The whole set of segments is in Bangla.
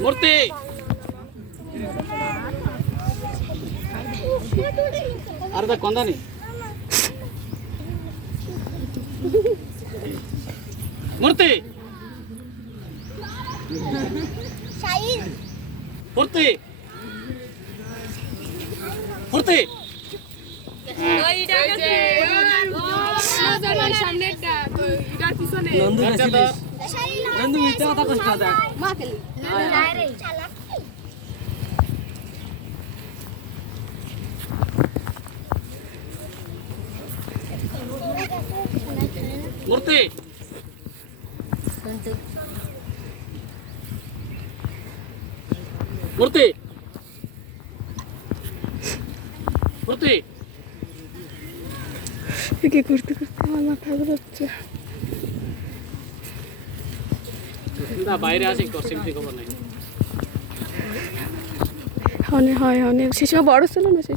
मूर्ति अर्धा కొందా नी मूर्ति मूर्ति मूर्ति मूर्ति मूर्ति मूर्ति কি করতে করতে আমার মাথা ঘুরছে না বাইরে আসি তো সিম্পলি খবর নাই অনেক হয় অনেক সে সময় বড় ছিল না সে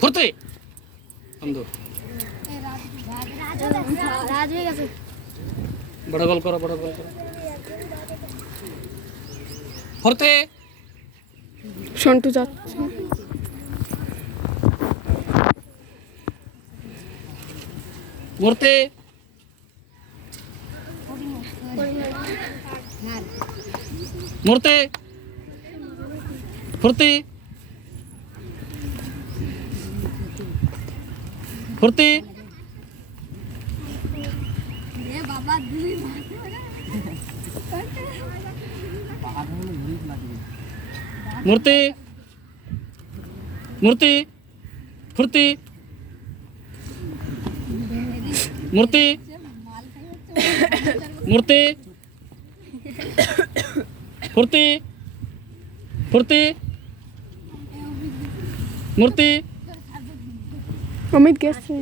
ফুর্তি বন্ধু রাজ হয়ে গেছে বড় গোল করো ফুর্তি সন্টু যাচ্ছে मूर्ति मूर्ति फुर्ती फुर्ती मूर्ति मूर्ति फुर्ती मूर्ति मूर्ति फुर्ती फुर्ती অমিত গেছে